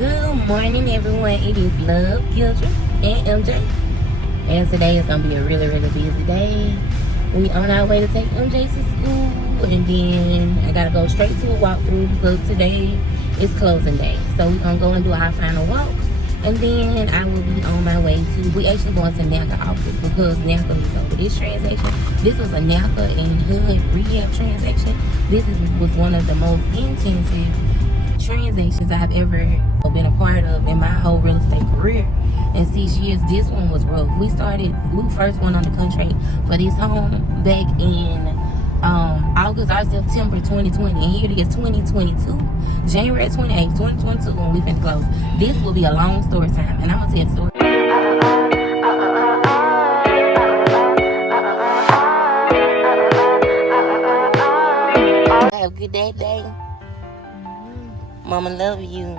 Good morning, everyone. It is LoveGildra and MJ. And today is going to be a really, really busy day. We on our way to take MJ to school. And then I got to go straight to a walkthrough because today is closing day. So we're going to go and do our final walk. And then I will be on my way to, we actually going to NACA office because NACA is over this transaction. This was a NACA and HUD Rehab transaction. Was one of the most intensive transactions I've ever been a part of in my whole real estate career. In 6 years, this one was rough. We first went on the contract for this home back in August or September 2020, and here it is 2022, January 28th, 2022, when we finna close. This will be a long story time, and I'm gonna tell the story. Have a good day. Mama love you.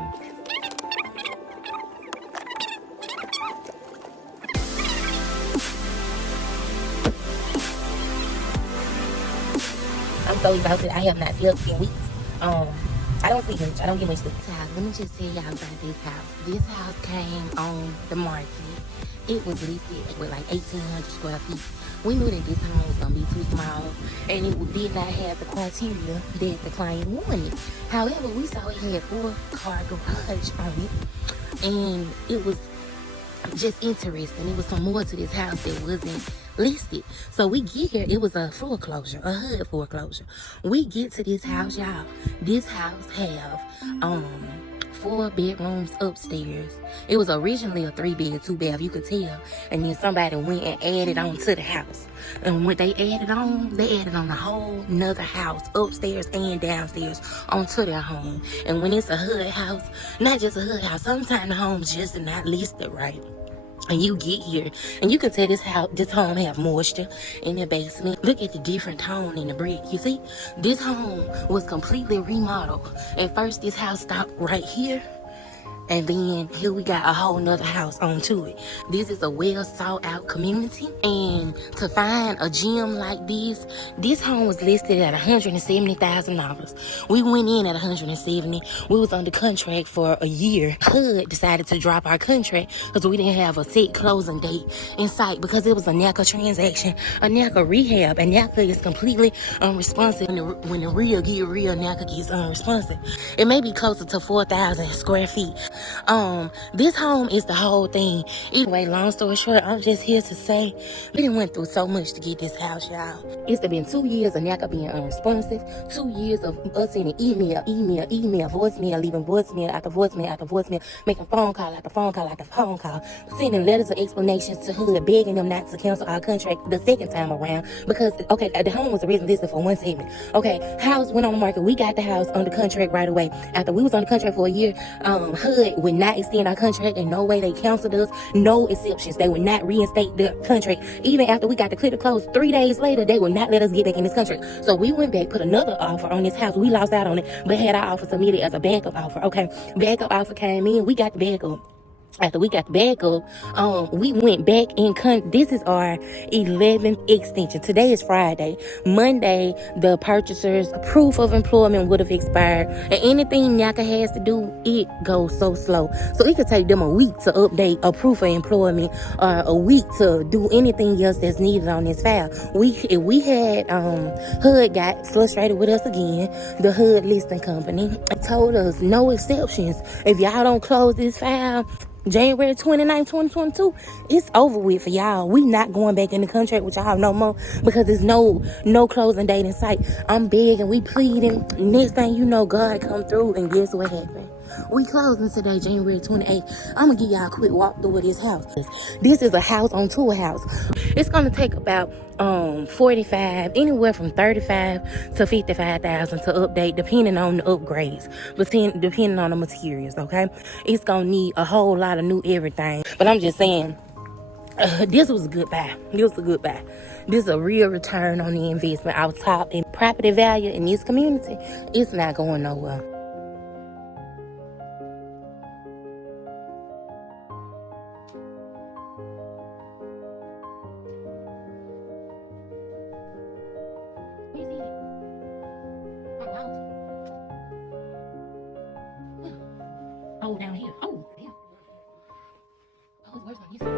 I'm so exhausted. I have not slept in weeks. I don't sleep much. I don't get much sleep. Let me just tell y'all about this house. This house came on the market. It was listed with like 1,800 square feet. We knew that this home was gonna be too small, and it did not have the criteria that the client wanted. However, we saw it had 4-car garage on it, and it was just interesting. It was some more to this house that wasn't listed. So we get here, it was a foreclosure, a HUD foreclosure. We get to this house, y'all. This house have 4 bedrooms upstairs. It was originally a 3-bed, 2-bath, you could tell. And then somebody went and added on to the house. And when they added on a whole nother house upstairs and downstairs onto their home. And when it's a HUD house, not just a HUD house, sometimes the home's just not listed right. And you get here and you can tell this home have moisture in the basement. Look at the different tone in the brick. You see, this home was completely remodeled. At first, this house stopped right here, and then here we got a whole nother house onto it. This is a well sought out community, and to find a gem like this home was listed at $170,000. We went in at $170,000. We was under contract for a year. HUD decided to drop our contract because we didn't have a set closing date in sight because it was a NACA transaction, a NACA Rehab, and NACA is completely unresponsive. When the real get real, NACA gets unresponsive. It may be closer to 4,000 square feet. This home is the whole thing. Anyway, long story short, I'm just here to say we done went through so much to get this house, y'all. It's been 2 years of NACA being unresponsive, 2 years of us sending email, voicemail, leaving voicemail after voicemail, making phone call after phone call, sending letters of explanations to HUD, begging them not to cancel our contract the second time around because, okay, the home was originally listed for 1 segment. Okay, house went on the market. We got the house under contract right away. After we was on the contract for a year, HUD would not extend our contract in no way. They canceled us, no exceptions. They would not reinstate the contract. Even after we got the clear to close 3 days later, they would not let us get back in this contract. So we went back, put another offer on this house. We lost out on it, but had our offer submitted as a backup offer. Okay, backup offer came in. We got the backup. After we got the backup, we went back in. This is our 11th extension. Today is Friday. Monday, the purchaser's proof of employment would have expired. And anything NACA has to do, it goes so slow. So it could take them a week to update a proof of employment, a week to do anything else that's needed on this file. If we had HUD got frustrated with us again, the HUD listing company told us no exceptions. If y'all don't close this file January 29th, 2022, it's over with for y'all. We not going back in the contract with y'all no more because there's no closing date in sight. I'm begging, we pleading. Next thing you know, God come through, and guess what happened? We closing today, January 28th. I'm gonna give y'all a quick walk through of this house. This is a house onto a house. It's gonna take about 45, anywhere from 35 to 55,000 to update, depending on the upgrades, depending on the materials. Okay, it's gonna need a whole lot of new everything. But I'm just saying, this was a good buy. This is a real return on the investment. Our top in property value in this community, it's not going nowhere. cold down here. Oh, damn. Oh, it's worse on this side.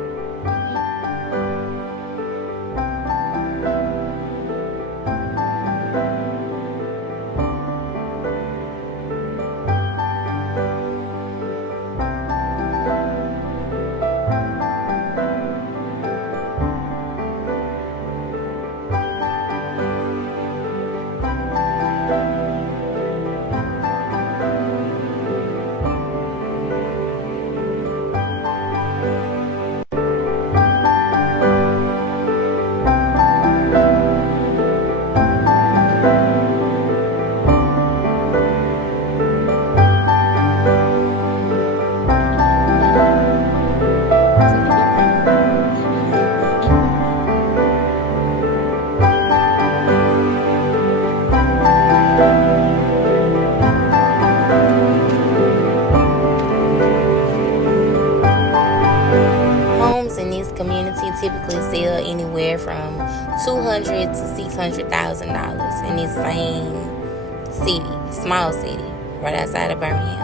Homes in this community typically sell anywhere from $200,000 to $600,000 in this same city, small city, right outside of Birmingham.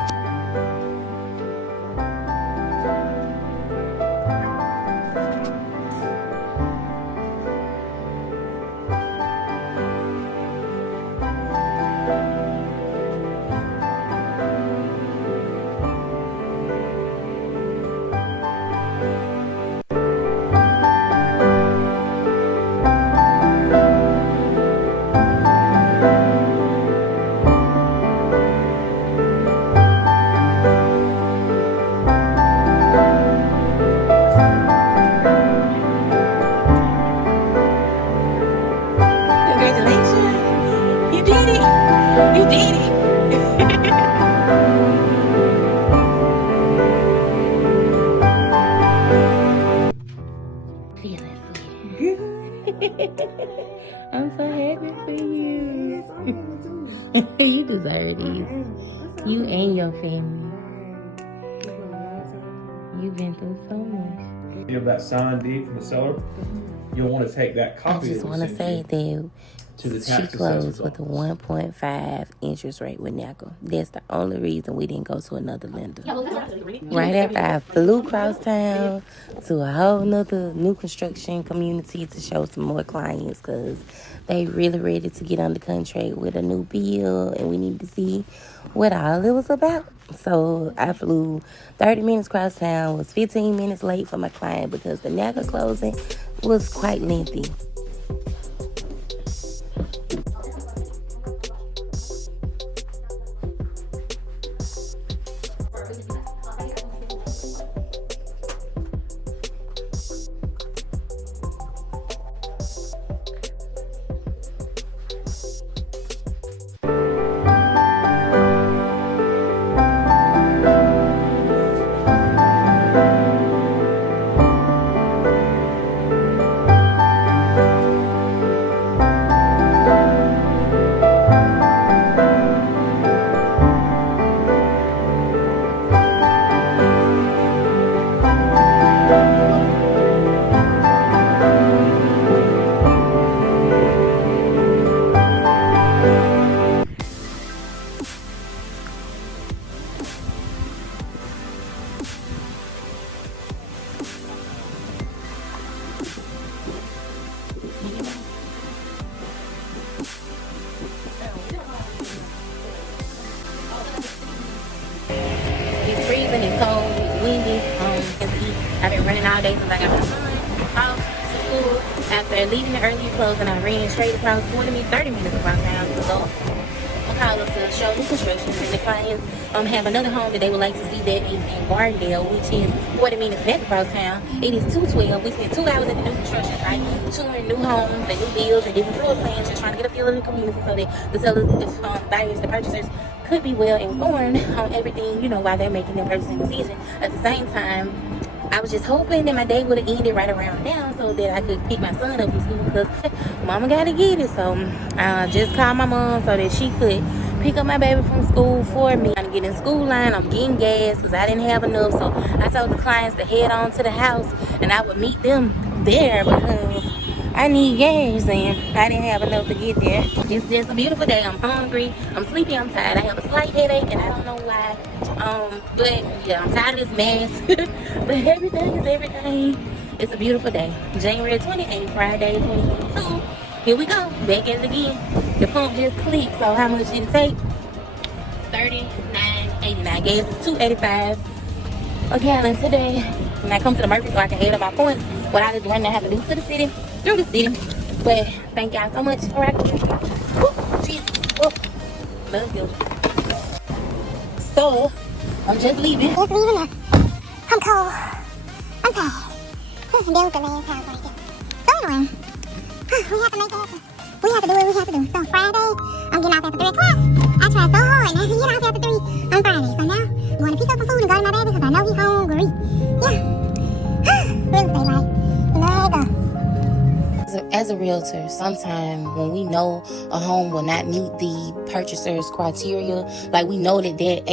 I'm so happy for you. You deserve these. You and your family. You've been through so much. You have that signed deed from the seller. You'll want to take that copy. I just want to say that she closed with a 1.5 interest rate with NACA. That's the only reason we didn't go to another lender. Right after I flew across town to a whole nother new construction community to show some more clients because they really ready to get under contract with a new bill and we need to see what all it was about. So I flew 30 minutes across town, was 15 minutes late for my client because the NACA closing was quite lengthy. It's freezing, it's cold, it's windy. I've been running all day since I got my son off to school. After leaving the early closing, I ran straight across 30 minutes across town to go McCalla to show new construction. And the clients have another home that they would like to see that is in Gardendale, which is 40 minutes back across town. It is 212. We spent 2 hours at the new construction site, touring new homes and new builds and different floor plans, just trying to get a feel of the community so that the sellers, the buyers, the purchasers could be well informed on everything, you know, while they're making their purchasing decision. At the same time, I was just hoping that my day would have ended right around now so that I could pick my son up from school because mama gotta get it. So I just called my mom so that she could pick up my baby from school for me. I'm getting in school line, I'm getting gas because I didn't have enough. So I told the clients to head on to the house and I would meet them there because I need gas and I didn't have enough to get there. It's just a beautiful day. I'm hungry, I'm sleepy, I'm tired. I have a slight headache and I don't know why. But yeah, I'm tired of this mess. But everything is everything. It's a beautiful day. January 28th, Friday, 2022. Here we go. Back at it again. The pump just clicked. So how much did it take? $39.89. Gas is $2.85 a gallon today. When I come to the Murphy, so I can add up my points without this running I have to do to the city, through the city. But thank y'all so much for rocking with me. Woo, Jesus. Woo. Love you. So, I'm just leaving. Just leaving now. I'm cold. I'm tired. Deal with the man's house like that. So anyway, we have to make it happen. We have to do what we have to do. So Friday, I'm getting out there after 3 o'clock. I tried so hard not to get out there after 3 on Friday. So now, I'm going to pick up some food and go to my baby because I know he's hungry. Yeah. Real estate life. You know how it goes. As a realtor, sometimes when we know a home will not meet the purchaser's criteria, like we know that that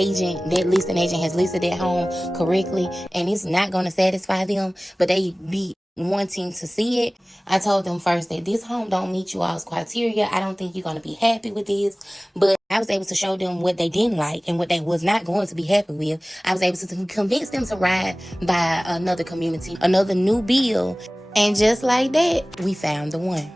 listing agent has listed that home correctly and it's not going to satisfy them, but they be wanting to see it. I told them first that this home don't meet you all's criteria. I don't think you're going to be happy with this. But I was able to show them what they didn't like and what they was not going to be happy with. I was able to convince them to ride by another community, another new build. And just like that, we found the one.